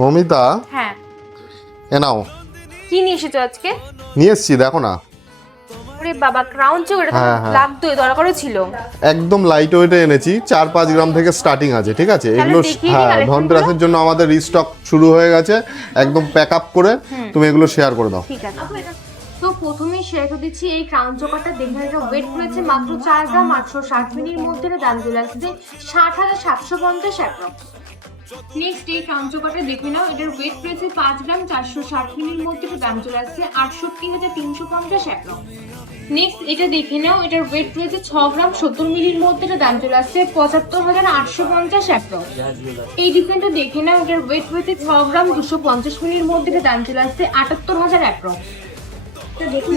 মমিতা হ্যাঁ। এ নাও। কি নিয়ে এসেছ আজকে? নিয়ে এসছি দেখো না। ওরে বাবা ক্রাউন চোখ এটা তো হ্যাঁ, হ্যাঁ। লাগতোই দরকারও ছিল। একদম লাইট ওয়েটে এনেছি চার পাঁচ গ্রাম থেকে স্টার্টিং আছে ঠিক আছে? এগুলো দেখিয়ে হ্যাঁ ধনতেরাসের জন্য আমাদের রিস্টক শুরু হয়ে গেছে। একদম প্যাক আপ করে তুমি এগুলো শেয়ার করে দাও। ঠিক আছে। তো প্রথমেই শেয়ার করে দিচ্ছি এই ক্রাউন চোকারটা এটা ওয়েট রয়েছে মাত্র চার গ্রাম আটশো ষাট মিনির মধ্যে এটা দাম চলে আসছে ষাট হাজার সাতশো পঞ্চাশ অ্যাপ্রক্স নেক্সট এই ক্রাউন চোকারটা দেখে নাও। এটার ওয়েট রয়েছে পাঁচ গ্রাম চারশো ষাট মিনির মধ্যে। দাম চলে আসছে আটষট্টি হাজার তিনশো পঞ্চাশ অ্যাপ্রক্স নেক্সট এটা দেখে নাও। এটার ওয়েট রয়েছে ছ গ্রাম সত্তর মিলির মধ্যে। এটা দাম চলে আসছে পঁচাত্তর হাজার আটশো পঞ্চাশ অ্যাপ্রক্স এই ডিজাইনটা দেখে নাও। এটার ওয়েট রয়েছে ছ গ্রাম দুশো পঞ্চাশ মিলির মধ্যে। এটা দাম চলে আসছে আটাত্তর হাজার অ্যাপ্রক্স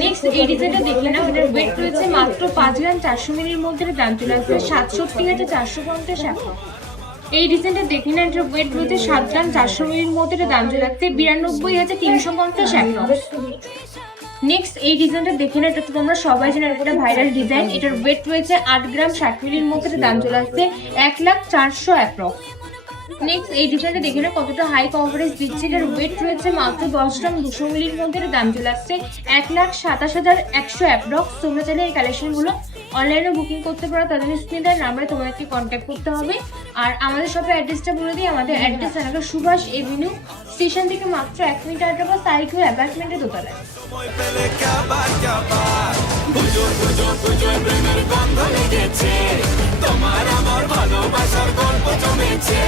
নেক্সট এই ডিজাইনটা দেখে নাও। এটার ওয়েট রয়েছে মাত্র পাঁচ গ্রাম চারশো মিলির মধ্যে। এটা দাম চলে আসছে সাতষট্টি হাজার চারশো পঞ্চাশ অ্যাপ্রক্স এই ডিজাইনটা দেখে নাও ওয়েট রয়েছে সাত গ্রাম চারশো মিলির এটা দাম চলে আসছে বিরানব্বই হাজার তিনশো পঞ্চাশ অ্যাপ্রক্স নেক্সট এই ডিজাইনটা দেখে না এটা তো তোমরা সবাই জানো, এটা ভাইরাল ডিজাইন এটার ওয়েট রয়েছে আট গ্রাম ষাট মিলির মধ্যে এটা দাম চলে আসছে এক লাখ চারশো অ্যাপ্রক্স নেক্সট এই ডিজাইনটা দেখে না কতটা হাই কভারেজ দিচ্ছে, এটার ওয়েট রয়েছে মাত্র দশ গ্রাম দুশো মিলির মধ্যে এটা দাম চলে আসছে এক লাখ সাতাশ হাজার একশো অ্যাপ্রক্স তোমরা চাইলে এই কালেকশনগুলো অনলাইনে বুকিং করতে পারো তাদের স্ক্রিনের নাম্বারে তোমাদেরকে কন্ট্যাক্ট করতে হবে। আর আমাদের শপের অ্যাড্রেসটা বলে দিই আমাদের অ্যাড্রেস এলাকা সুভাষ এভিনিউ স্টেশন থেকে মাত্র এক মিনিট আগে বা সাইকেল অ্যাপার্টমেন্টের দোতলায়। তোমার আমার ভালোবাসার গল্প জমেছে।